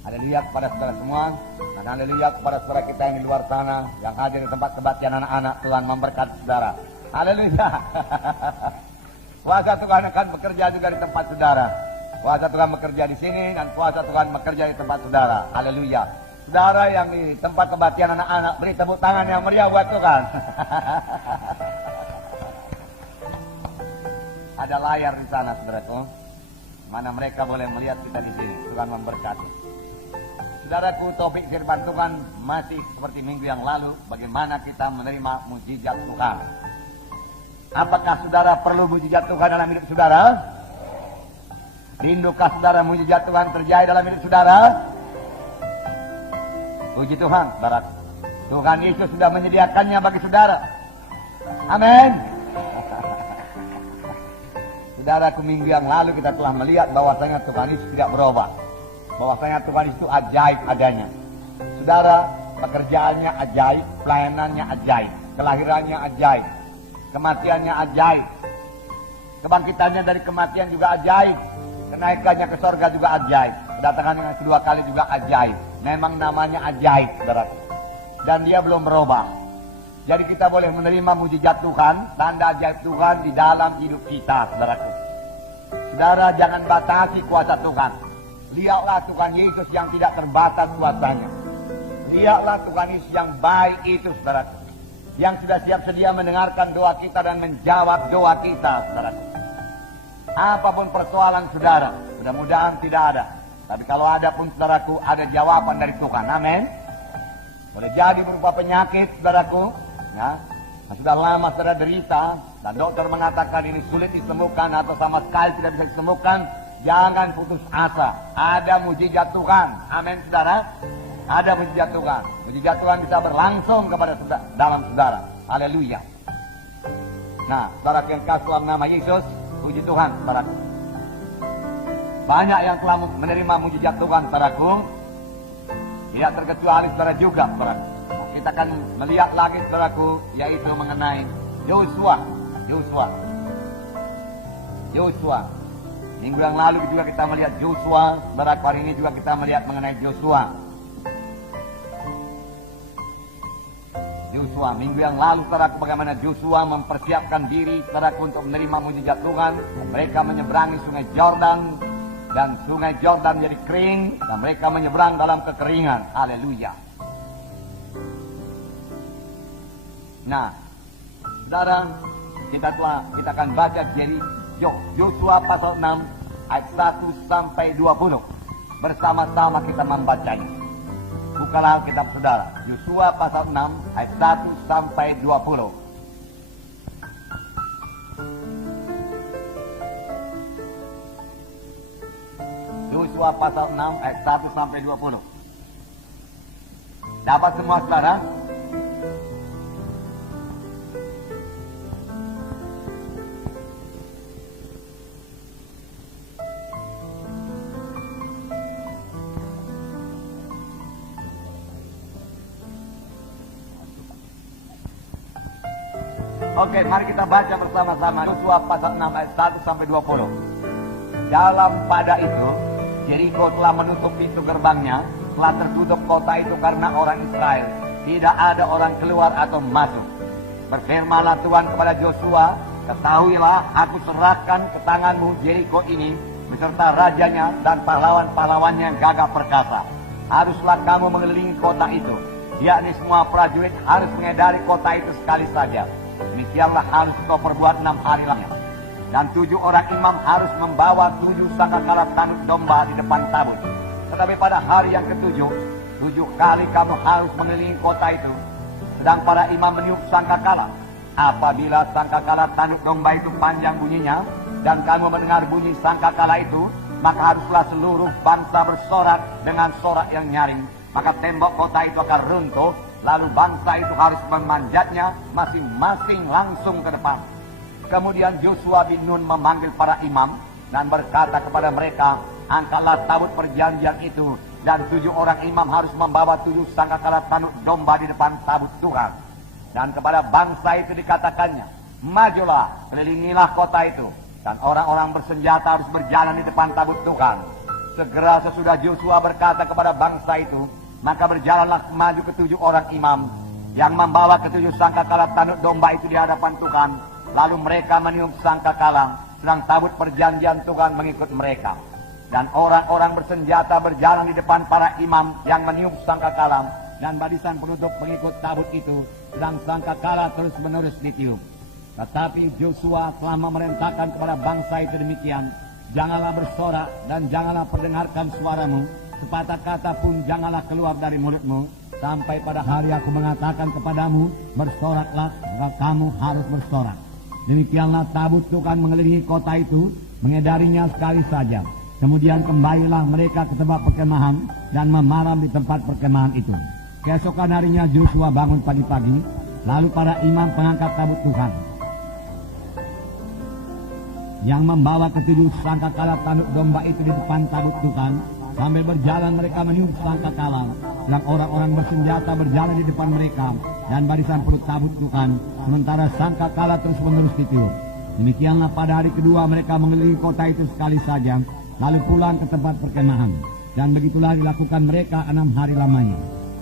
Haleluya kepada saudara semua, dan haleluya kepada saudara kita yang di luar sana, yang hadir di tempat kebaktian anak-anak. Tuhan memberkati saudara. Haleluya. Kuasa Tuhan akan bekerja juga di tempat saudara. Kuasa Tuhan bekerja di sini, dan kuasa Tuhan bekerja di tempat saudara. Haleluya. Saudara yang di tempat kebaktian anak-anak, beri tepuk tangan yang meriah buat Tuhan. Ada layar di sana, saudaraku, mana mereka boleh melihat kita di sini. Tuhan memberkati. Saudaraku, topik firman Tuhan masih seperti minggu yang lalu, bagaimana kita menerima mujizat Tuhan. Apakah saudara perlu mujizat Tuhan dalam hidup saudara? Rindukah saudara mujizat Tuhan terjadi dalam hidup saudara? Puji Tuhan, saudara. Tuhan Yesus sudah menyediakannya bagi saudara. Amin. Saudaraku, minggu yang lalu kita telah melihat bahwasanya Tuhan Yesus tidak berubah. Bahwasanya Tuhan itu ajaib adanya. Saudara, pekerjaannya ajaib, pelayanannya ajaib, kelahirannya ajaib, kematiannya ajaib, kebangkitannya dari kematian juga ajaib, kenaikannya ke sorga juga ajaib, kedatangannya yang kedua kali juga ajaib. Memang namanya ajaib, saudara. Dan dia belum berubah. Jadi kita boleh menerima mujizat Tuhan, tanda ajaib Tuhan di dalam hidup kita, saudaraku. Saudara, jangan batasi kuasa Tuhan. Lihatlah Tuhan Yesus yang tidak terbatas kuasanya. Lihatlah Tuhan Yesus yang baik itu, saudaraku, yang sudah siap sedia mendengarkan doa kita dan menjawab doa kita, saudaraku. Apapun persoalan saudara, mudah-mudahan tidak ada. Tapi kalau ada pun, saudaraku, ada jawaban dari Tuhan. Amin. Boleh jadi berupa penyakit, saudaraku, ya, sudah lama saudara derita, dan dokter mengatakan ini sulit disembuhkan atau sama sekali tidak bisa disembuhkan. Jangan putus asa. Ada mujizat Tuhan. Amin, saudara. Ada mujizat Tuhan. Mujizat Tuhan bisa berlangsung kepada saudara, dalam saudara. Haleluya. Nah, saudara yang kasih dalam nama Yesus, puji Tuhan, saudara. Banyak yang telah menerima mujizat Tuhan, saudaraku. Tidak terkecuali saudara juga, saudara. Nah, kita akan melihat lagi, saudaraku, yaitu mengenai Yosua. Minggu yang lalu juga kita melihat Yosua. Saudara, hari ini juga kita melihat mengenai Yosua. Minggu yang lalu, saudara, bagaimana Yosua mempersiapkan diri, saudara, untuk menerima mujizat Tuhan. Mereka menyeberangi sungai Jordan, dan sungai Jordan jadi kering, dan mereka menyeberang dalam kekeringan. Haleluya. Nah, saudara, kita akan baca jadi Yosua pasal 6 ayat 1 sampai 20. Bersama-sama kita membacanya. Bukalah kitab saudara. Yosua pasal 6 ayat 1 sampai 20. Yosua pasal 6 ayat 1 sampai 20. Dapat semua, saudara? Oke, mari kita baca bersama-sama Yosua pasal 6 ayat 1 sampai 20. Dalam pada itu, Yeriko telah menutup pintu gerbangnya, telah tertutup kota itu karena orang Israel. Tidak ada orang keluar atau masuk. Berfirmanlah Tuhan kepada Yosua, ketahuilah, aku serahkan ke tanganmu Yeriko ini, beserta rajanya dan pahlawan-pahlawannya yang gagah perkasa. Haruslah kamu mengelilingi kota itu, yakni semua prajurit harus mengedari kota itu sekali saja. Demikianlah harus kau perbuat 6 hari lamanya. Dan 7 orang imam harus membawa 7 sangkakala tanduk domba di depan tabut. Tetapi pada hari yang ke-7, 7 kali kamu harus mengelilingi kota itu, sedang para imam meniup sangkakala. Apabila sangkakala tanduk domba itu panjang bunyinya, dan kamu mendengar bunyi sangkakala itu, maka haruslah seluruh bangsa bersorak dengan sorak yang nyaring. Maka tembok kota itu akan runtuh. Lalu bangsa itu harus memanjatnya masing-masing langsung ke depan. Kemudian Yosua bin Nun memanggil para imam dan berkata kepada mereka, angkatlah tabut perjanjian itu, dan 7 orang imam harus membawa 7 sangkakala tanduk domba di depan tabut Tuhan. Dan kepada bangsa itu dikatakannya, majulah, kelilingilah kota itu, dan orang-orang bersenjata harus berjalan di depan tabut Tuhan. Segera sesudah Joshua berkata kepada bangsa itu, maka berjalanlah maju ketujuh orang imam yang membawa ketujuh sangkakala tanduk domba itu di hadapan Tuhan. Lalu mereka meniup sangkakala, sedang tabut perjanjian Tuhan mengikut mereka. Dan orang-orang bersenjata berjalan di depan para imam yang meniup sangkakala, dan barisan penutup mengikut tabut itu, sedang sangkakala terus menerus ditiup. Tetapi Joshua telah memerintahkan kepada bangsa itu demikian, janganlah bersorak dan janganlah perdengarkan suaramu, sepatah kata pun janganlah keluar dari mulutmu, sampai pada hari aku mengatakan kepadamu, bersoraklah, maka kamu harus bersorak. Demikianlah tabut Tuhan mengelilingi kota itu, mengedarinya sekali saja. Kemudian kembalilah mereka ke tempat perkemahan dan memaram di tempat perkemahan itu. Keesokan harinya Joshua bangun pagi-pagi, lalu para imam pengangkat tabut Tuhan yang membawa ketujuh sangkakala tanduk domba itu di depan tabut Tuhan. Sambil berjalan mereka meniup sangkakala, dan orang-orang bersenjata berjalan di depan mereka dan barisan perut tabut Tuhan, sementara sangkakala terus menerus ditiup. Demikianlah pada hari kedua mereka mengelilingi kota itu sekali saja, lalu pulang ke tempat perkemahan. Dan begitulah dilakukan mereka 6 hari lamanya.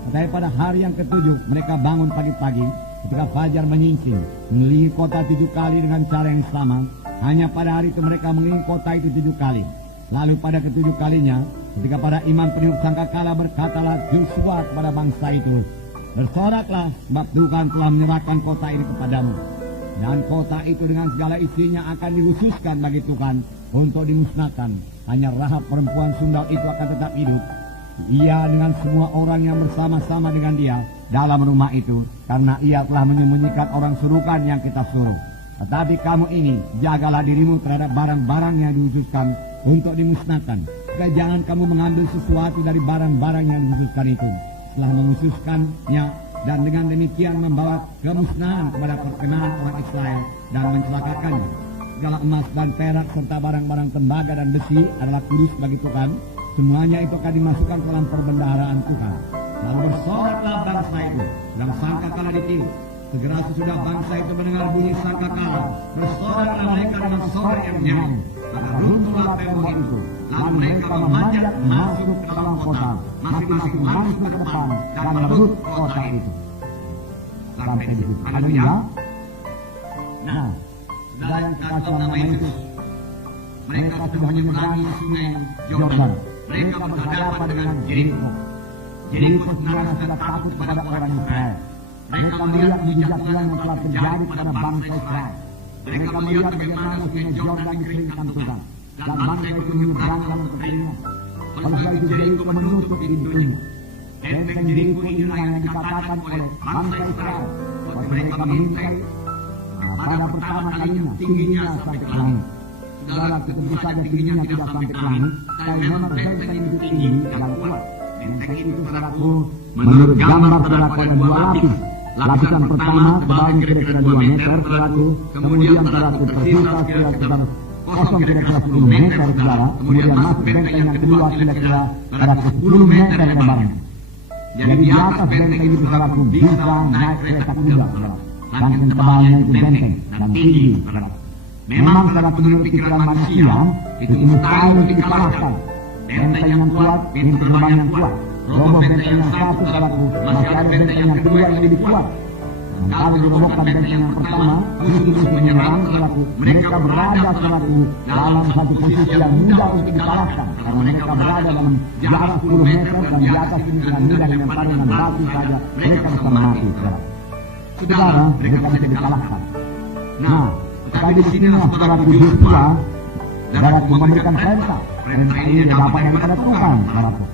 Tetapi pada hari yang ketujuh mereka bangun pagi-pagi ketika fajar menyingsing, mengelilingi kota 7 kali dengan cara yang sama. Hanya pada hari itu mereka mengelilingi kota itu 7 kali. Lalu pada ketujuh kalinya, ketika para imam peniup sangkakala, berkatalah Joshua kepada bangsa itu, bersoraklah, sebab Tuhan telah menyerahkan kota ini kepadamu. Dan kota itu dengan segala isinya akan dikhususkan bagi Tuhan untuk dimusnahkan. Hanya Rahab perempuan sundal itu akan tetap hidup, ia dengan semua orang yang bersama-sama dengan dia dalam rumah itu, karena ia telah menyembunyikan orang surukan yang kita suruh. Tetapi kamu ini, jagalah dirimu terhadap barang-barang yang dikhususkan untuk dimusnahkan. Supaya jangan kamu mengambil sesuatu dari barang-barang yang dikhususkan itu. Setelah mengkhususkannya dan dengan demikian membawa kemusnahan kepada perkenanan orang Israel dan mencelakakannya. Segala emas dan perak serta barang-barang tembaga dan besi adalah kudus bagi Tuhan. Semuanya itu akan dimasukkan ke dalam perbendaharaan Tuhan. Lalu bersoraklah bangsa itu, dan sangkakala ditiup. Segera sesudah bangsa itu mendengar bunyi sangkakala, bersoraklah mereka dengan sorak yang nyaring. Maka runtuhlah tembok itu. Lalu mereka memanjat masuk ke dalam kota, masing-masing langsung ke depan dan merebut kota itu. Sampai di situ. Haleluya. Nah, saudara yang kekasih nama Yesus, mereka sudah menyeberangi sungai Yordan. Mereka berhadapan dengan Jeriko. Jeriko sebenarnya sudah takut kepada orang Israel. Mereka melihat mujizat-mujizat yang telah terjadi kepada bangsa Israel. Mereka melihat bagaimana sungai Yordan dikeringkan Tuhan, dan bangsa itu menyeberang dalam kekeringan. Oleh sebab itu Jeriko menutup pintunya. Benteng Jeriko inilah yang dikatakan oleh bangsa Israel waktu mereka mengintai pada pertama kalinya tingginya sampai ke langit. Saudara, tentu saja tingginya tidak sampai ke langit, tapi memang benteng itu tinggi dan kuat. Benteng itu saudaraku, menurut gambar saudaraku ada 2 lapis. Lapisan pertama tebalnya kira-kira 2 meter saudaraku, kemudian saudaraku tersisa kira-kira kosong kira-kira 10 meter saudara, kemudian masuk benteng yang kedua kira-kira pada 10 meter lebarnya. Jadi di atas benteng itu saudaraku bisa naik kereta kuda saudara. Dan tebalnya itu benteng dan tinggi saudara. Memang saudara menurut pikiran manusia itu mustahil untuk dikalahkan. Benteng yang kuat, pintu gerbang yang kuat. Roboh benteng yang satu saudaraku, masih ada benteng yang kedua yang lebih kuat. Dan kalau dirobohkan benteng yang pertama, musuh-musuh menyerang saudaraku, mereka berada saudaraku dalam satu posisi yang mudah untuk dikalahkan. Karena mereka berada dalam jarak 10 meter dan di atas ini dengan mudah dengan dengan batu saja mereka bisa mati saudara. Saudara, mereka bisa dikalahkan. Nah, tetapi di sinilah saudaraku Joshua saudaraku memberikan perintah. Perintah ini adalah apa yang kepada Tuhan saudaraku.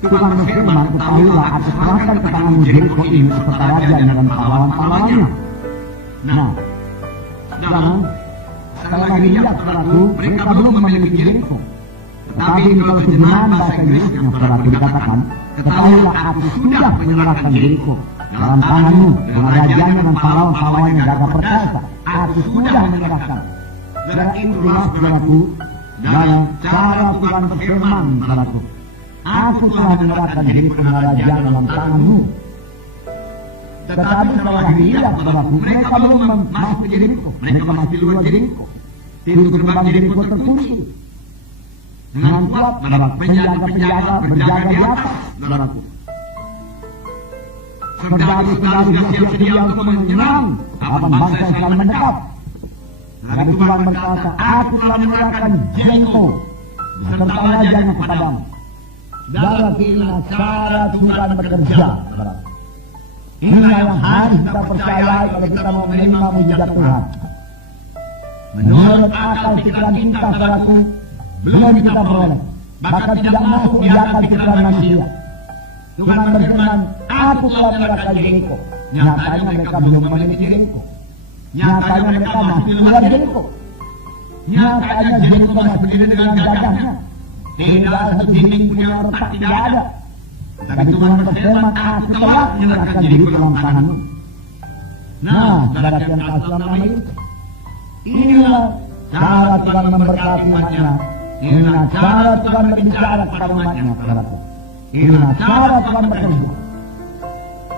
Tuhan berfirman, ketahuilah aku serahkan ke tanganmu Jeriko ini serta rajanya dan pahlawan-pahlawannya. Nah, saudara, sekali lagi lihat saudaraku, mereka belum memiliki Jeriko. Tetapi kalau terjemahan bahasa Inggrisnya saudaraku dikatakan, ketahuilah aku sudah menyerahkan Jeriko dalam tanganmu dengan rajanya dan pahlawan-pahlawannya gagah perkasa. Aku sudah menyerahkan. Saudara, itu jelas saudaraku, dalam cara Tuhan berfirman saudaraku. Aku telah menyerahkan Jeriko dan raja dalam tanganmu. Tetapi setelah dilihat saudaraku, mereka belum masuk Jeriko. Mereka masih luar Jeriko. Pintu gerbang Jeriko terkunci. dengan kuat, penjaga-penjaga berjaga di atas, saudaraku. Saudara-saudara siap sedia untuk menyerang bangsa Israel mendekat. Lalu Tuhan berkata, aku telah menyerahkan Jericho serta rajanya kepadamu. Saudara, inilah cara Tuhan bekerja. Inilah yang harus kita percayai kalau kita mau menerima mujizat Tuhan. Menurut akal pikiran kita, saudaraku, belum kita peroleh. Bahkan tidak masuk di akal pikiran manusia. Tuhan berfirman, aku telah menyerahkan Jericho. Nyatanya mereka belum memiliki Jericho. Nyatanya mereka masih melihat Jericho. Nyatanya Jericho masih berdiri dengan gagahnya. Tidak ada satu dinding pun yang retak, tidak ada. Tapi Tuhan berfirman, aku telah menyerahkan Jericho dalam tanganmu. Nah, saudara yang kasih nama itu. Inilah cara Tuhan memberkati umatnya. Inilah cara Tuhan berbicara kepada umatnya, saudaraku. Inilah cara Tuhan bekerja.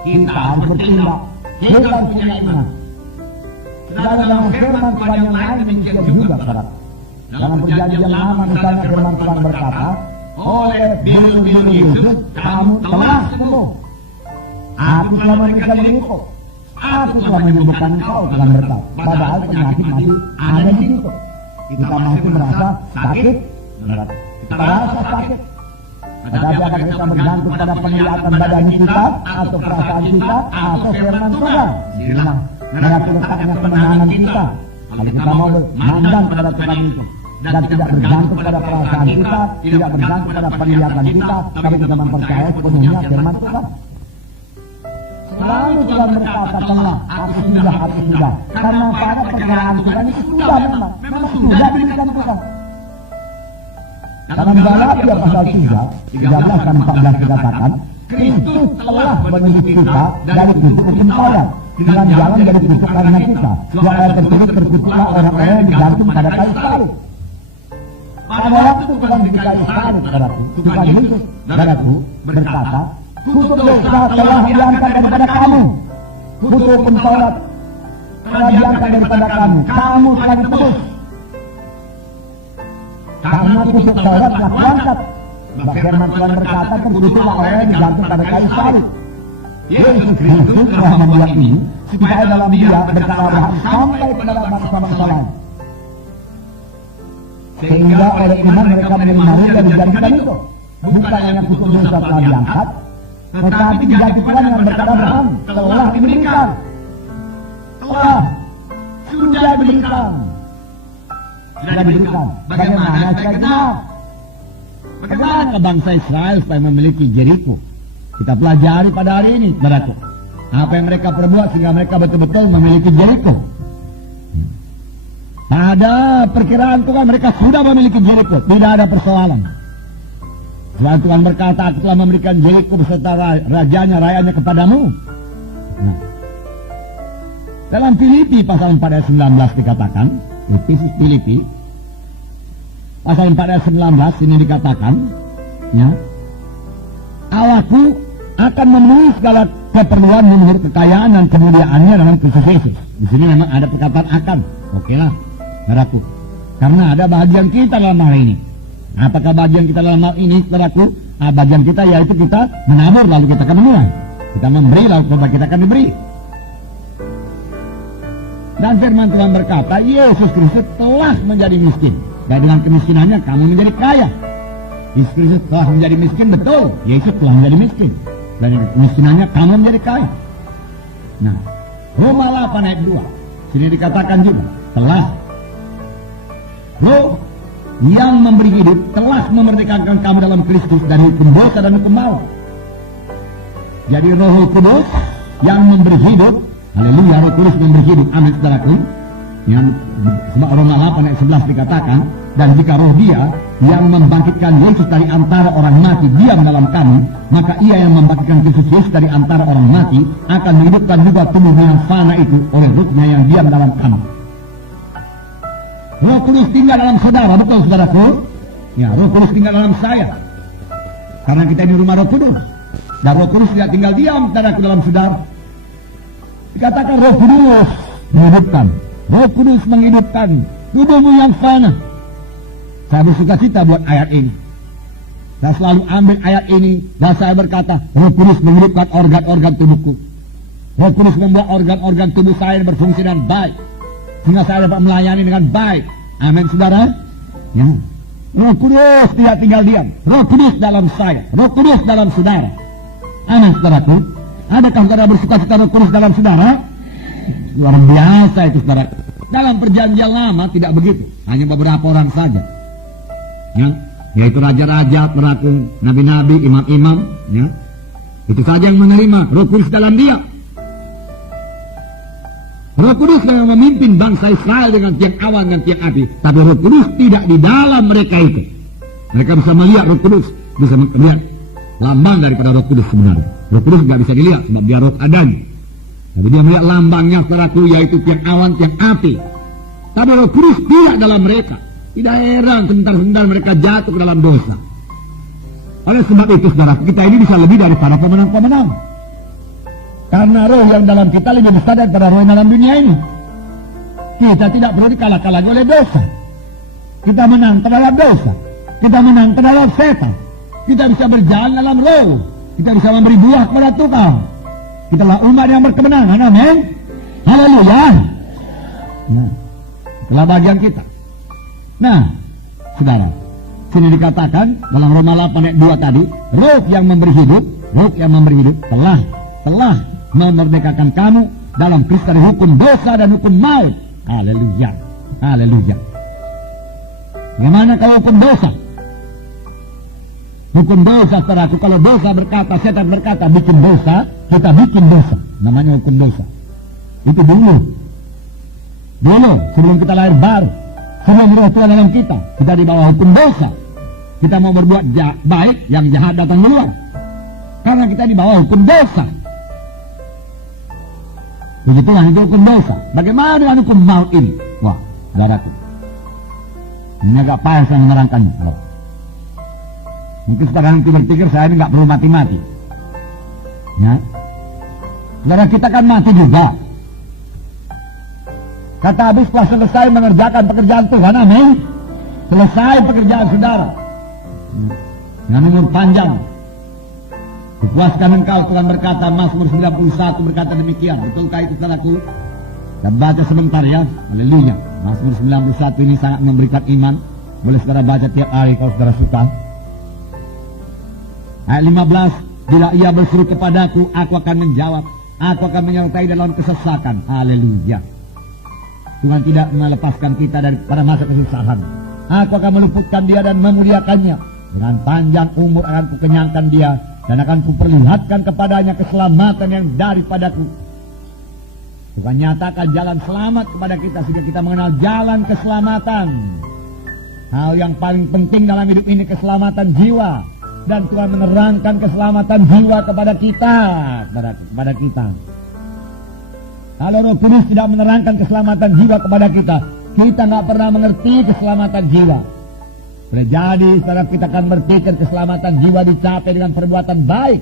Kita harus bertindak. Kita harus punya iman. Saudara, dalam firman Tuhan yang lain menjawab juga, saudara. Dalam perjanjian lama misalnya firman Tuhan berkata, oleh biru-biru Yusuf kamu telah sembuh. Aku telah memberikan Jericho. Aku telah menyembuhkan engkau, Tuhan berkata. Padahal penyakit masih ada di situ. Kita masih merasa sakit. Kita merasa sakit. Tetapi apakah kita bergantung pada penglihatan badan kita, atau perasaan kita, atau firman Tuhan? Inilah mengatur letaknya kemenangan kita. Kalau kita mau mandang kepada Tuhan itu, dan tidak bergantung pada perasaan kita, tidak bergantung pada penglihatan kita, tapi kita mempercayai sepenuhnya firman Tuhan. Selalu Tuhan berkata, tenang, aku sudah. Karena pada perjalanan Tuhan itu sudah memang sudah diberikan Tuhan. Dalam Galatia pasal 3, 13 dan 14 dikatakan, Kristus telah menebus kita dari kutuk hukum Taurat dengan jalan dari kutuk karena kita. Dua ayat tersebut terkutuklah orang-orang yang digantung pada kayu salib. Pada waktu Tuhan di kayu salib, saudaraku, Tuhan Yesus, saudaraku, berkata, kutuk dosa telah diangkat daripada kamu. Kutuk hukum Taurat telah diangkat daripada kamu. Kamu telah ditebus. Karena kutuk Taurat telah diangkat. Firman Tuhan berkata, kutuklah orang yang digantung pada kayu salib. Yesus Kristus telah membuat ini supaya dalam Dia berkat Abraham sampai kepada bangsa-bangsa lain. Sehingga oleh iman mereka menerima ruh dan dijadikan itu. Bukan hanya kutuk dosa telah diangkat, tetapi janji Tuhan yang berkat Abraham telah diberikan. Sudah diberikan. Bagaimana saya kenal? Bagaimana bangsa Israel supaya memiliki Jericho? Kita pelajari pada hari ini, saudaraku. Apa yang mereka perbuat sehingga mereka betul-betul memiliki Jericho. Pada perkiraan Tuhan mereka sudah memiliki Jericho, tidak ada persoalan. Tuhan Tuhan berkata, aku telah memberikan Jericho beserta rajanya kepadamu. Nah, dalam Filipi pasal 4 ayat 19 dikatakan, Filipi pasal 4 ayat 19 ini dikatakan, ya, Allahku akan memenuhi segala keperluan menurut kekayaan dan kemuliaannya dalam Kristus Yesus. Di sini memang ada perkataan akan. Oke lah, saudaraku. Karena ada bagian kita dalam hal ini. Apakah bagian kita dalam hal ini, saudaraku? Bagian kita yaitu kita menabur lalu kita akan menuai. Kita memberi lalu kita akan diberi. Dan firman Tuhan berkata, Yesus Kristus telah menjadi miskin. Dan dengan kemiskinannya kamu menjadi kaya. Yesus Kristus telah menjadi miskin, betul. Yesus telah menjadi miskin. Dan dengan kemiskinannya kamu menjadi kaya. Nah, Roma 8 ayat 2. Sini dikatakan juga, telah Roh yang memberi hidup telah memerdekakan kamu dalam Kristus dari hukum dosa dan hukum Maut. Jadi Roh Kudus yang memberi hidup, haleluya, Roh Kudus memberi hidup, amin saudaraku. Yang Roma 8 ayat 11 dikatakan, dan jika roh Dia yang membangkitkan Yesus dari antara orang mati diam dalam kamu, maka Ia yang membangkitkan Kristus Yesus dari antara orang mati akan menghidupkan juga tubuh yang fana itu oleh Roh-Nya yang diam dalam kamu. Roh Kudus tinggal dalam saudara, betul saudaraku? Ya, Roh Kudus tinggal dalam saya. Karena kita di rumah Roh Kudus. Dan Roh Kudus tidak tinggal diam, saudaraku, dalam saudara. Dikatakan Roh Kudus menghidupkan. Roh Kudus menghidupkan tubuhmu yang fana. Saya bersuka cita buat ayat ini. Saya selalu ambil ayat ini dan saya berkata, Roh Kudus menghidupkan organ-organ tubuhku. Roh Kudus membuat organ-organ tubuh saya berfungsi dengan baik, sehingga saya dapat melayani dengan baik. Amin, saudara. Ya. Roh Kudus tidak tinggal diam. Roh Kudus dalam saya, Roh Kudus dalam saudara. Amin, saudaraku. Adakah saudara bersuka cita Roh Kudus dalam saudara? Luar biasa itu, saudara. Dalam perjanjian lama tidak begitu, hanya beberapa orang saja. Ya, yaitu raja-raja, peraku, nabi-nabi, imam-imam, ya. Itu saja yang menerima Roh Kudus dalam dia. Roh Kudus yang memimpin bangsa Israel dengan tiang awan dan tiang api, tapi Roh Kudus tidak di dalam mereka itu. Mereka bisa melihat Roh Kudus, bisa melihat lambang daripada Roh Kudus sebenarnya. Roh Kudus tidak bisa dilihat sebab dia roh adanya. Tapi dia melihat lambangnya, saudaraku, yaitu tiang awan, tiang api. Tapi Roh Kudus tidak dalam mereka. Tidak heran sebentar-sebentar mereka jatuh ke dalam dosa. Oleh sebab itu, saudara, kita ini bisa lebih daripada pemenang-pemenang. Karena roh yang dalam kita lebih besar daripada roh yang dalam dunia ini. Kita tidak perlu dikalahkan lagi oleh dosa. Kita menang terhadap dosa. Kita menang terhadap setan. Kita bisa berjalan dalam roh. Kita bisa memberi buah kepada Tuhan. Kita lah umat yang berkemenangan. Amin. Haleluya. Nah, itulah bagian kita. Nah, saudara, sini dikatakan dalam Roma 8 ayat 2 tadi, roh yang memberi hidup telah memerdekakan kamu dalam Kristus dari hukum dosa dan hukum maut. Haleluya. Haleluya. Bagaimana kalau hukum dosa? Hukum dosa, saudaraku, kalau dosa berkata, setan berkata bikin dosa, kita bikin dosa. Namanya hukum dosa. Itu dulu, sebelum kita lahir baru. Sebelum roh Tuhan dalam kita di bawah hukum dosa. Kita mau berbuat baik, yang jahat datang duluan. Karena kita di bawah hukum dosa. Begitulah itu hukum dosa. Bagaimana dengan hukum maut ini? Wah, saudaraku, ini agak payah saya menerangkannya. Mungkin sekarang itu berpikir saya ini nggak perlu mati-mati. Ya, saudara, kita kan mati juga. Kata habis setelah selesai mengerjakan pekerjaan Tuhan, amin. Selesai pekerjaan saudara. Dengan umur panjang. Dipuaskan engkau, Tuhan berkata, Mazmur 91 berkata demikian. Betulkah itu, saudaraku? Kita baca sebentar ya. Haleluya. Mazmur 91 ini sangat memberikan iman. Boleh saudara baca tiap hari kalau saudara suka. Ayat 15. Bila ia berseru kepadaku, aku akan menjawab. Aku akan menyertai dalam kesesakan. Haleluya. Tuhan tidak melepaskan kita daripada masa kesusahan. Aku akan meluputkan dia dan memuliakannya. Dengan panjang umur akan kukenyangkan dia. Dan akan kuperlihatkan kepadanya keselamatan yang daripadaku. Tuhan nyatakan jalan selamat kepada kita sehingga kita mengenal jalan keselamatan. Hal yang paling penting dalam hidup ini keselamatan jiwa. Dan Tuhan menerangkan keselamatan jiwa kepada kita. Kepada kita. Kalau Roh Kudus tidak menerangkan keselamatan jiwa kepada kita, kita nggak pernah mengerti keselamatan jiwa. Boleh jadi, saudara, kita akan berpikir keselamatan jiwa dicapai dengan perbuatan baik.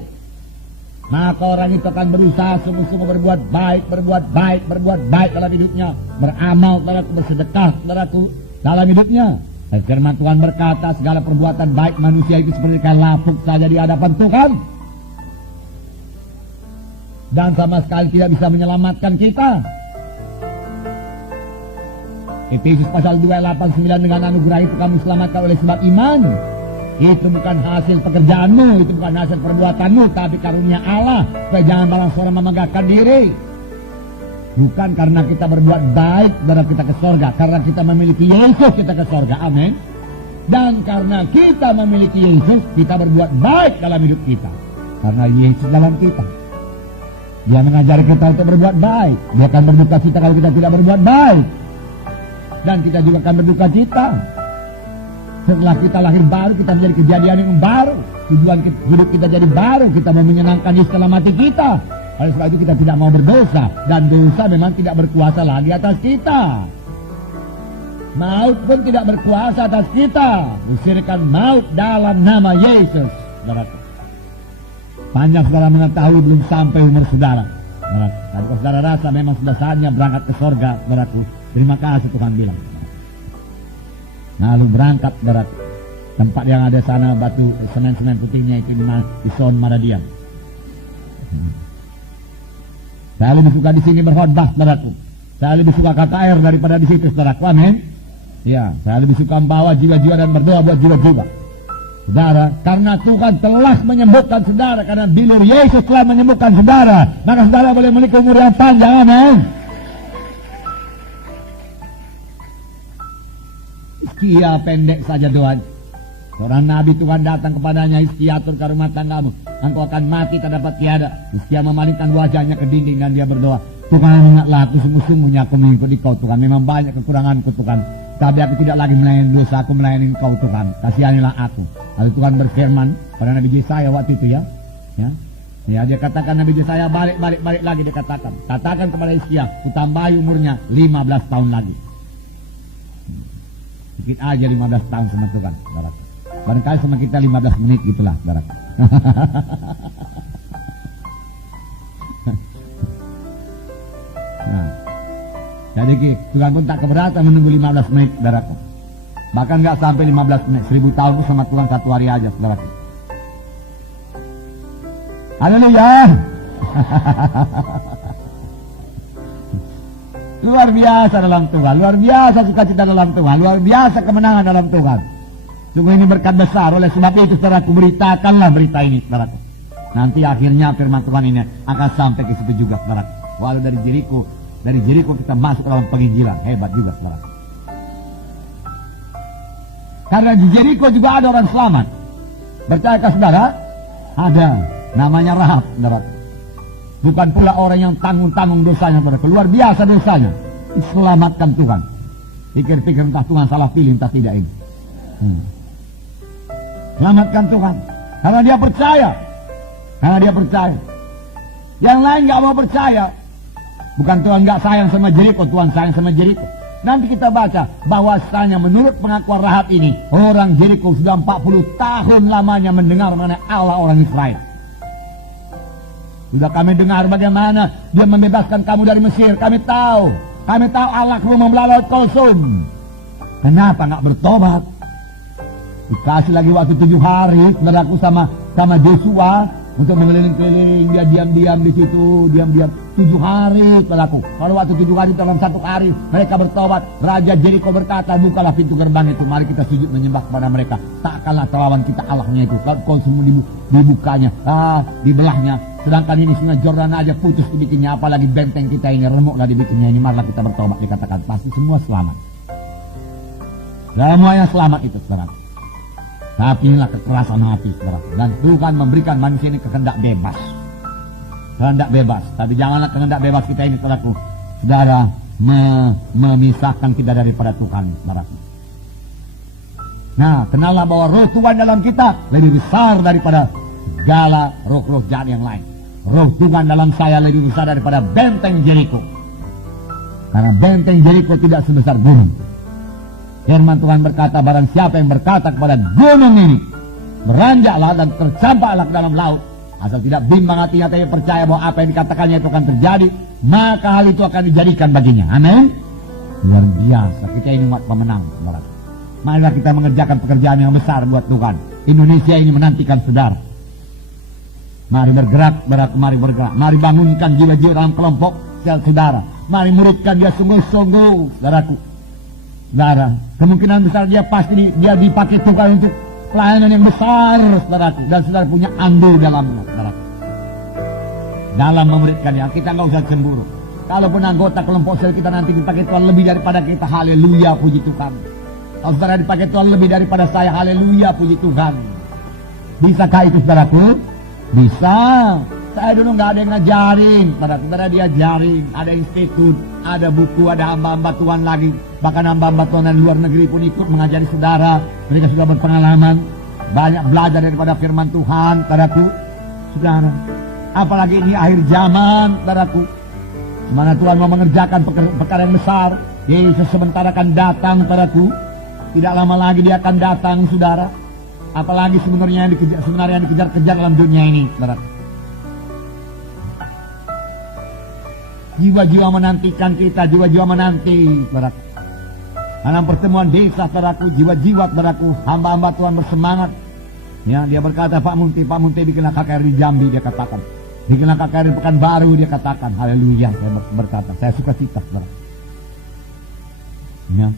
Maka orang itu akan berusaha sungguh-sungguh berbuat baik dalam hidupnya. Beramal, saudaraku, bersedekah, saudaraku, dalam hidupnya. Dan firman Tuhan berkata, segala perbuatan baik manusia itu seperti kain lapuk saja di hadapan Tuhan. Dan sama sekali tidak bisa menyelamatkan kita. Efesus pasal 2 ayat 8-9, dengan anugerah itu kamu selamatkan oleh sebab iman. Itu bukan hasil pekerjaanmu, itu bukan hasil perbuatanmu, tapi karunia Allah. Supaya jangan malah seorang memegahkan diri. Bukan karena kita berbuat baik baru kita ke surga, karena kita memiliki Yesus kita ke surga. Amin. Dan karena kita memiliki Yesus, kita berbuat baik dalam hidup kita. Karena Yesus dalam kita. Dia mengajari kita untuk berbuat baik. Dia akan berduka cita kalau kita tidak berbuat baik. Dan kita juga akan berduka cita setelah kita lahir baru, kita menjadi kejadian yang baru. Tujuan hidup kita jadi baru. Kita mau menyenangkan Yesus dalam hati kita. Oleh sebab itu kita tidak mau berdosa. Dan dosa memang tidak berkuasa lagi atas kita. Maut pun tidak berkuasa atas kita. Usirkan maut dalam nama Yesus. Panjang saudara mengetahui belum sampai umur saudara. Dan kalau saudara rasa memang sudah saatnya berangkat ke surga, saudaraku, terima kasih Tuhan bilang. Lalu berangkat saudaraku. Tempat yang ada sana batu semen-semen putihnya itu di Son Maradian. Saya lebih suka di sini berkhotbah, saudaraku. Saya lebih suka KKR daripada di situ, saudaraku. Amin. Ya, saya lebih suka membawa jiwa-jiwa dan berdoa buat jiwa-jiwa. Saudara, karena Tuhan telah menyembuhkan saudara, karena bilur Yesus telah menyembuhkan saudara, maka saudara boleh memiliki umur yang panjang. Amin. Hizkia pendek saja doa. Seorang nabi Tuhan datang kepadanya, Hizkia atur ke rumah tanggamu, engkau akan mati tak dapat tiada. Hizkia memalingkan wajahnya ke dinding dan dia berdoa, Tuhan ingatlah aku, sungguh-sungguhnya aku mengikuti kau Tuhan. Memang banyak kekuranganku Tuhan, tapi aku tidak lagi melayani dosa, aku melayani kau Tuhan. Kasihanilah aku. Lalu Tuhan berfirman pada Nabi Yesaya waktu itu ya, dia katakan, Nabi Yesaya balik lagi dia katakan kepada Hizkia, kutambahi umurnya 15 tahun lagi. Sedikit aja 15 tahun sama Tuhan, saudara. Barangkali sama kita 15 menit gitulah, saudara. Nah, jadi Tuhan pun tak keberatan menunggu 15 menit, saudaraku. Bahkan nggak sampai 15 menit, 1000 tahun itu sama Tuhan 1 hari aja, saudaraku. Haleluya. Luar biasa dalam Tuhan, luar biasa sukacita dalam Tuhan, luar biasa kemenangan dalam Tuhan. Sungguh ini berkat besar, oleh sebab itu saudaraku, beritakanlah berita ini, saudaraku. Nanti akhirnya firman Tuhan ini akan sampai ke situ juga, saudaraku. Walau dari Jeriko kita masuk dalam penginjilan, hebat juga, saudaraku. Karena di Jeriko juga ada orang selamat. Percayakah saudara? Ada, namanya Rahab, saudaraku. Bukan pula orang yang tanggung-tanggung dosanya, saudaraku. Luar biasa dosanya, diselamatkan Tuhan. Pikir-pikir entah Tuhan salah pilih, entah tidak ini. Selamatkan Tuhan karena dia percaya. Yang lain gak mau percaya. Bukan Tuhan gak sayang sama Jeriko, Tuhan sayang sama Jeriko. Nanti kita baca bahwasanya menurut pengakuan Rahab ini, orang Jeriko sudah 40 tahun lamanya mendengar mengenai Allah orang Israel. Sudah kami dengar bagaimana dia membebaskan kamu dari Mesir. Kami tahu Allah kamu membelah laut Kulsum. Kenapa gak bertobat? Dikasih lagi waktu 7 hari, saudaraku, sama Joshua untuk mengeliling-keliling. Dia diam-diam di situ, 7 hari, saudaraku. Kalau waktu 7 hari dalam 1 hari mereka bertobat. Raja Jeriko berkata, bukalah pintu gerbang itu, mari kita sujud menyembah kepada mereka. Takkanlah terlawan kita Allahnya itu. Kalau semua dibukanya, dibelahnya. Sedangkan ini sungai Jordan aja putus dibikinnya, apalagi benteng kita ini remuklah dibikinnya ini. Marilah kita bertobat, dikatakan pasti semua selamat. Semuanya selamat itu, saudaraku. Tapi inilah kekerasan hati, saudara. Dan Tuhan memberikan manusia ini kehendak bebas. Tapi janganlah kehendak bebas kita ini, saudaraku, saudara, memisahkan kita daripada Tuhan, saudaraku. Nah, kenallah bahwa roh Tuhan dalam kita lebih besar daripada segala roh-roh jahat yang lain. Roh Tuhan dalam saya lebih besar daripada benteng Jeriko. Karena benteng Jeriko tidak sebesar gunung. Firman Tuhan berkata, barang siapa yang berkata kepada gunung ini, beranjaklah dan tercampaklah ke dalam laut, asal tidak bimbang hatinya tapi percaya bahwa apa yang dikatakannya itu akan terjadi, maka hal itu akan dijadikan baginya. Amin. Luar biasa, kita ini umat pemenang, saudara. Marilah kita mengerjakan pekerjaan yang besar buat Tuhan. Indonesia ini menantikan saudara. Mari bergerak, mari bergerak. Mari bangunkan jiwa-jiwa dalam kelompok sel saudara. Mari muridkan dia sungguh-sungguh, saudaraku. Saudara, kemungkinan besar dia pasti dia dipakai Tuhan untuk pelayanan yang besar, saudaraku. Dan saudara punya andil dalamnya, saudaraku. Dalam memuridkan dia, kita nggak usah cemburu. Kalaupun anggota kelompok sel kita nanti dipakai Tuhan lebih daripada kita, haleluya, puji Tuhan. Kalau saudara dipakai Tuhan lebih daripada saya, haleluya, puji Tuhan. Bisakah itu, saudaraku? Bisa. Saya dulu nggak ada yang ngajarin, saudara diajarin, ada institut, ada buku, ada hamba-hamba Tuhan lagi. Bahkan hamba-hamba Tuhan dari luar negeri pun ikut mengajari saudara. Mereka sudah berpengalaman, banyak belajar daripada firman Tuhan, saudaraku. Saudara, apalagi ini akhir zaman, saudaraku. Mana Tuhan mau mengerjakan perkara yang besar. Yesus sebentar akan datang, saudaraku. Tidak lama lagi dia akan datang, saudara. Apalagi sebenarnya yang dikejar-kejar dalam dunia ini, saudara. Jiwa-jiwa menantikan kita, jiwa-jiwa menanti, saudara. dalam pertemuan desa, saudaraku, jiwa-jiwa, saudaraku, hamba-hamba Tuhan bersemangat. Ya, dia berkata, Pak Munti bikinlah KKR di Jambi, dia katakan. Bikinlah KKR di Pekanbaru, dia katakan. Haleluya, saya berkata, saya suka cita, saudara. Ya.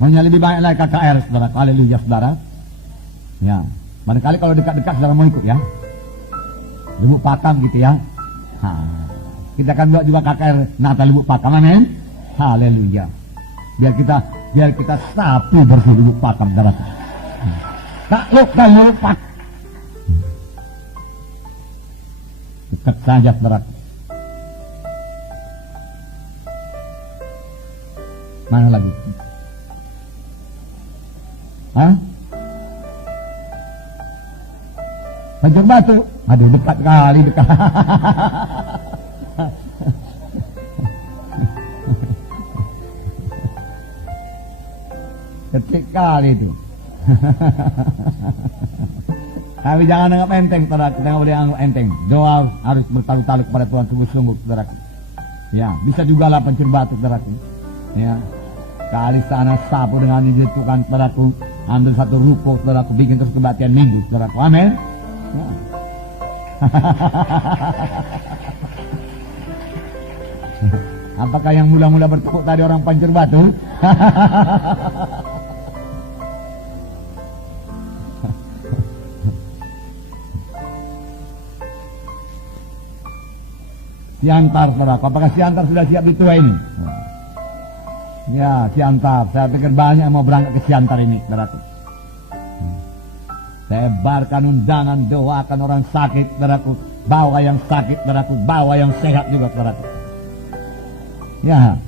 Makanya lebih banyak lagi KKR, saudara. Haleluya, saudara. Ya, barangkali kalau dekat-dekat saudara mau ikut ya. Lubuk Pakam gitu ya. Kita akan buat juga KKR Natal Lubuk Pakam, amin. Haleluya. Biar kita sapu bersih Lubuk Pakam, saudara. Takluk dan Lubuk Pakam. Dekat saja, saudara. Mana lagi? Hah? Banjar Batu. Aduh, dekat kali, dekat. Kecil kali itu. Tapi jangan anggap enteng, saudara. Jangan boleh anggap enteng. Doa harus bertalu-talu kepada Tuhan sungguh-sungguh, saudara. Ya, bisa juga lah Banjar Batu, saudara. Ya, kali sana sapu dengan dijatuhkan, saudaraku. Ambil satu ruko, saudaraku, bikin terus kebaktian minggu, saudaraku. Amin. Ya. Apakah yang mula-mula bertepuk tadi orang Banjar Batu? Siantar, saudaraku. Apakah Siantar sudah siap di tua ini? Ya, Siantar. Saya pikir banyak yang mau berangkat ke Siantar ini, saudaraku. Sebarkan undangan, doakan orang sakit, saudaraku. Bawa yang sakit, saudaraku. Bawa yang sehat juga, saudaraku. Ya,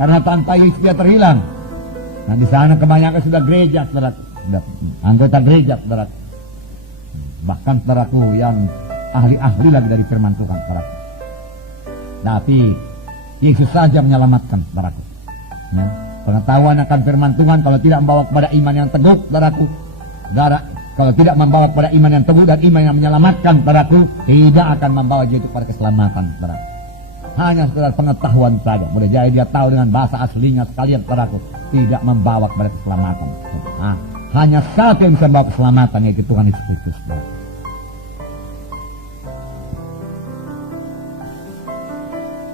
karena tanpa Yesus dia terhilang. Nah, di sana kebanyakan sudah gereja, saudaraku. Sudah anggota gereja, saudaraku. Bahkan, saudaraku, yang ahli-ahli lagi dari firman Tuhan, saudaraku. Tapi Yesus saja menyelamatkan, saudaraku. Ya, pengetahuan akan firman Tuhan kalau tidak membawa kepada iman yang teguh, saudaraku. Kalau tidak membawa kepada iman yang teguh dan iman yang menyelamatkan, saudaraku, tidak akan membawa dia itu kepada keselamatan, saudaraku. Hanya sekedar pengetahuan saja. Boleh jadi dia tahu dengan bahasa aslinya sekalian, saudaraku, tidak membawa kepada keselamatan. Nah, hanya satu yang bisa membawa keselamatan, yaitu Tuhan Yesus Kristus, saudaraku.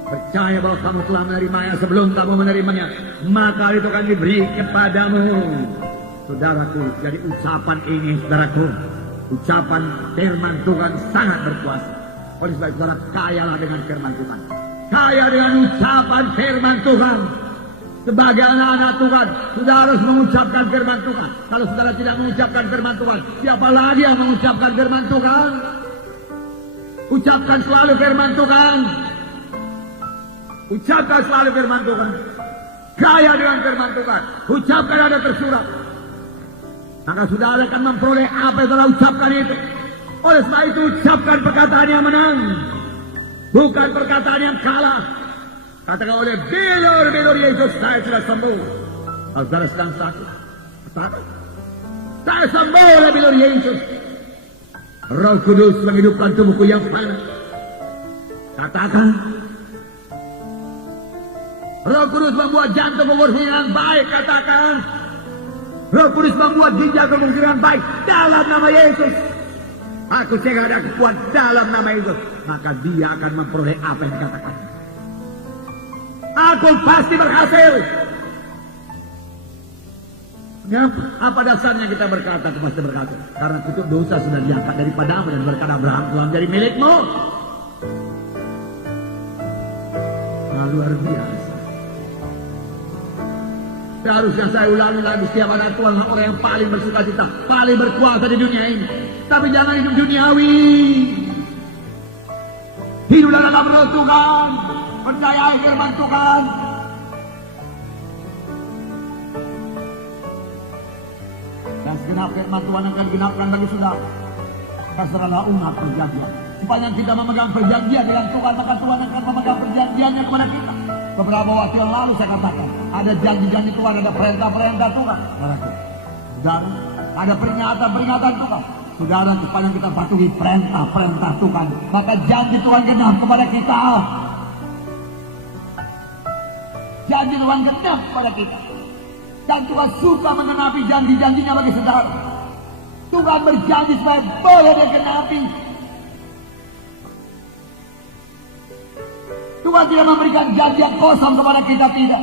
Percaya bahwa kamu telah menerimanya sebelum kamu menerimanya, maka itu akan diberi kepadamu, saudaraku. Jadi ucapan ini, saudaraku, ucapan firman Tuhan sangat berkuasa. Oleh sebab itu, saudara, kayalah dengan firman Tuhan. Kaya dengan ucapan firman Tuhan. Sebagai anak-anak Tuhan, saudara harus mengucapkan firman Tuhan. Kalau saudara tidak mengucapkan firman Tuhan, siapa lagi yang mengucapkan firman Tuhan? Ucapkan selalu firman Tuhan. Ucapkan selalu firman Tuhan. Kaya dengan firman Tuhan. Ucapkan ada tersurat. Maka saudara akan memperoleh apa yang saudara ucapkan itu. Oleh sebab itu, ucapkan perkataan yang menang, bukan perkataan yang kalah. Katakan oleh bilur-bilur Yesus, saya sudah sembuh. Kalau saudara sedang sakit, katakan, saya sembuh oleh bilur Yesus. Roh Kudus menghidupkan tubuhku yang panas. Katakan, Roh Kudus membuat jantung berfungsi dengan baik. Katakan, Roh Kudus membuat ginjal berfungsi dengan baik dalam nama Yesus. Aku cegah ada kekuatan dalam nama Yesus. Maka dia akan memperoleh apa yang dikatakan. Aku pasti berhasil. Apa dasarnya kita berkata aku pasti berhasil? Karena kutuk dosa sudah diangkat daripadamu dan berkata Abraham telah menjadi milikmu. Luar biasa. Seharusnya saya ulangi lagi, setiap anak Tuhan orang yang paling bersuka cita, paling berkuasa di dunia ini. Tapi jangan hidup duniawi. Hidup dalam roh Tuhan, percaya firman Tuhan. Dan segenap firman Tuhan akan genapkan bagi saudara. Terserahlah umat perjanjian. Sepanjang kita memegang perjanjian dengan Tuhan, maka Tuhan akan memegang perjanjiannya kepada kita. Beberapa waktu yang lalu saya katakan, ada janji-janji Tuhan, ada perintah-perintah Tuhan. Saudara, ada peringatan-peringatan Tuhan. Saudara, sepanjang kita patuhi perintah-perintah Tuhan, maka janji Tuhan genap kepada kita. Janji Tuhan genap pada kita. Dan Tuhan suka menenapi janji-janjinya bagi saudara. Tuhan berjanji supaya boleh digenapi. Tuhan tidak memberikan janji yang kosong kepada kita, tidak.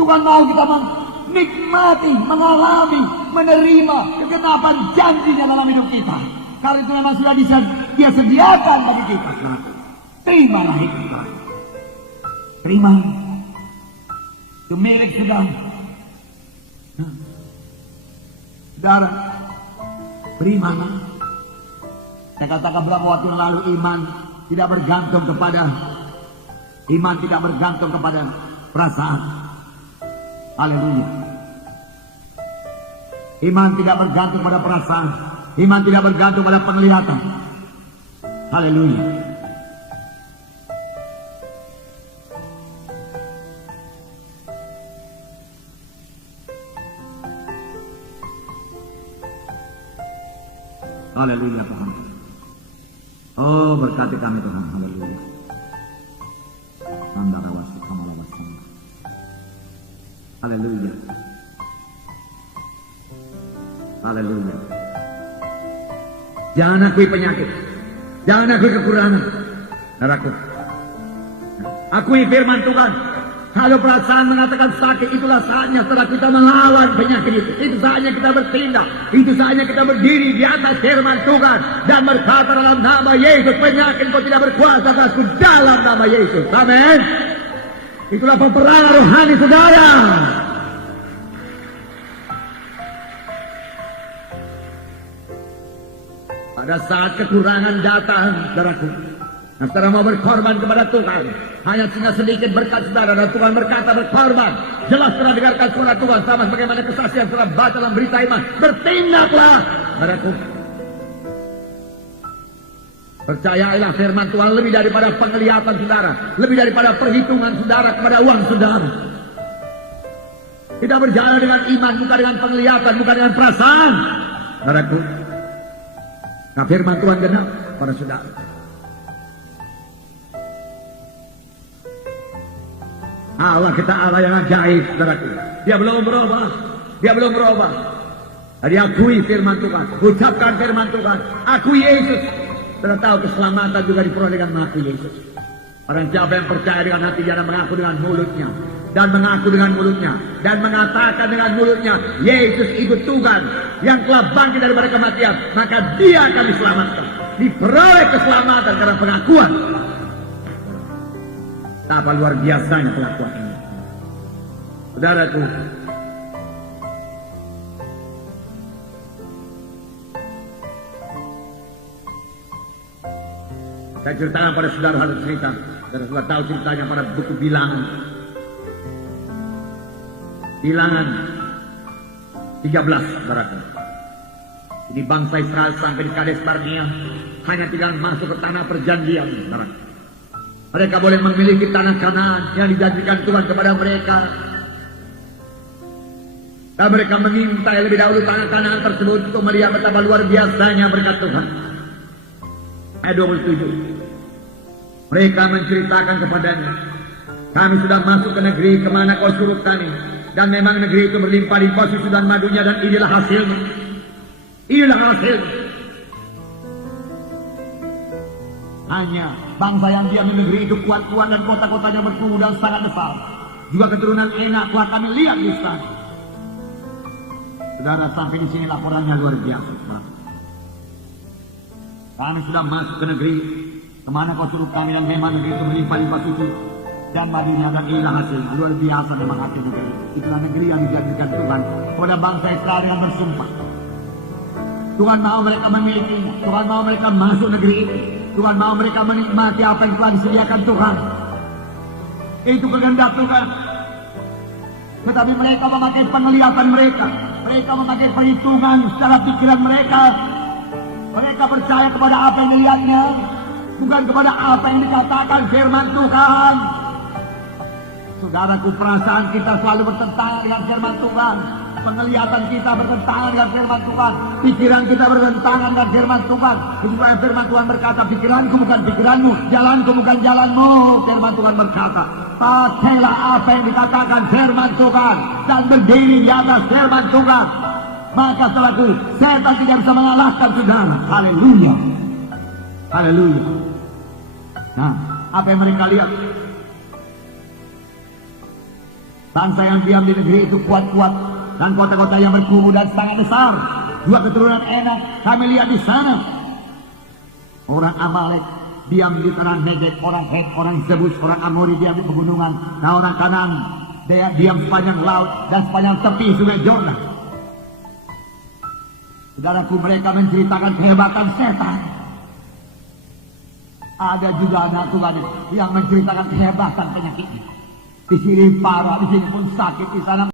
Tuhan mau kita menikmati, mengalami, menerima kegenapan janjinya dalam hidup kita. Karena itu memang sudah dia sediakan bagi kita. Terima itu. Terima. Itu milik saudara. Saudara, beriman. Saya katakan beberapa waktu yang lalu, iman tidak bergantung kepada perasaan. Haleluya. Iman tidak bergantung pada perasaan. Iman tidak bergantung pada penglihatan. Haleluya. Haleluya Tuhan. Oh, berkati kami Tuhan. Haleluya. Haleluya. Haleluya. Jangan akui penyakit. Jangan akui kekurangan. Saudaraku, akui firman Tuhan. Kalau perasaan mengatakan sakit, itulah saatnya setelah kita melawan penyakit itu. Itu saatnya kita bertindak. Itu saatnya kita berdiri di atas firman Tuhan dan berkata dalam nama Yesus, penyakit kau tidak berkuasa atasku dalam nama Yesus. Amin. Itulah peperangan rohani saudara. Pada saat kekurangan datang, saudaraku, nah, saudara mau berkorban kepada Tuhan, hanya tinggal sedikit berkat saudara, dan Tuhan berkata berkorban. Jelas saudara dengarkan surat Tuhan, sama sebagaimana kesaksian saudara baca dalam berita iman. Bertindaklah, saudaraku. Percayalah firman Tuhan lebih daripada penglihatan saudara, lebih daripada perhitungan saudara kepada uang saudara. Kita berjalan dengan iman, bukan dengan penglihatan, bukan dengan perasaan, saudaraku. Nah, firman Tuhan genap pada saudara. Allah kita Allah yang ajaib, saudaraku. Dia belum berubah. Dia belum berubah. Diakui firman Tuhan, ucapkan firman Tuhan, akui Yesus. Saudara tahu keselamatan juga diperoleh dengan mengaku Yesus. Orang siapa yang percaya dengan hatinya dan mengaku dengan mulutnya, dan mengaku dengan mulutnya, dan mengatakan dengan mulutnya, Yesus itu Tuhan yang telah bangkit daripada kematian, maka dia akan diselamatkan. Diperoleh keselamatan karena pengakuan. Apa luar biasanya pengakuan ini, saudaraku. Saya ceritakan pada saudara satu cerita. Saudara tahu ceritanya pada buku Bilangan. Bilangan 13, saudaraku. Ini bangsa Israel sampai di Kades Barnea, hanya tinggal masuk ke tanah perjanjian, saudaraku. Mereka boleh memiliki tanah Kanaan yang dijanjikan Tuhan kepada mereka. Dan mereka mengintai lebih dahulu tanah Kanaan tersebut untuk melihat betapa luar biasanya berkat Tuhan. Ayat 27. Mereka menceritakan kepadanya, kami sudah masuk ke negeri kemana kau suruh kami. Dan memang negeri itu berlimpah-limpah susu dan madunya, dan inilah hasilnya. Inilah hasilnya. Hanya bangsa yang diam di negeri itu kuat-kuat dan kota-kotanya bertumbuh dan sangat besar. Juga keturunan enak telah kami lihat di sana. Saudara, sampai di sini laporannya luar biasa. Kami sudah masuk ke negeri kemana kau suruh kami, dan memang negeri itu berlimpah-limpah susu dan madunya, dan inilah hasilnya. Luar biasa memang hasil negeri. Itulah negeri yang dijanjikan Tuhan kepada bangsa Israel yang bersumpah. Tuhan mau mereka memilikinya. Tuhan mau mereka masuk negeri itu. Tuhan mau mereka menikmati apa yang telah disediakan Tuhan. Itu kehendak Tuhan. Tetapi mereka memakai penglihatan mereka. Mereka memakai perhitungan secara pikiran mereka. Mereka percaya kepada apa yang dilihatnya, bukan kepada apa yang dikatakan firman Tuhan. Saudaraku, perasaan kita selalu bertentangan dengan firman Tuhan. Penglihatan kita bertentangan dengan firman Tuhan. Pikiran kita bertentangan dengan firman Tuhan. Kemudian firman Tuhan berkata, pikiranku bukan pikiranmu, jalanku bukan jalanmu. Firman Tuhan berkata, pakailah apa yang dikatakan firman Tuhan dan berdiri di atas firman Tuhan. Maka selaku setan tidak bisa mengalahkan saudara. Haleluya. Haleluya. Nah, apa yang mereka lihat? Bangsa yang diam di negeri itu kuat-kuat dan kota-kota yang berkubu dan sangat besar. Dua keturunan Enak kami lihat di sana. Orang Amalek diam di tanah Negeb, orang Het, orang Zebus, orang Amori diam di pegunungan. Nah, orang Kanaan dia diam sepanjang laut dan sepanjang tepi sungai Yordan. Saudaraku, mereka menceritakan kehebatan setan. Ada juga anak Tuhan yang menceritakan kehebatan penyakitnya. Di sini parah, di sini pun sakit, di sana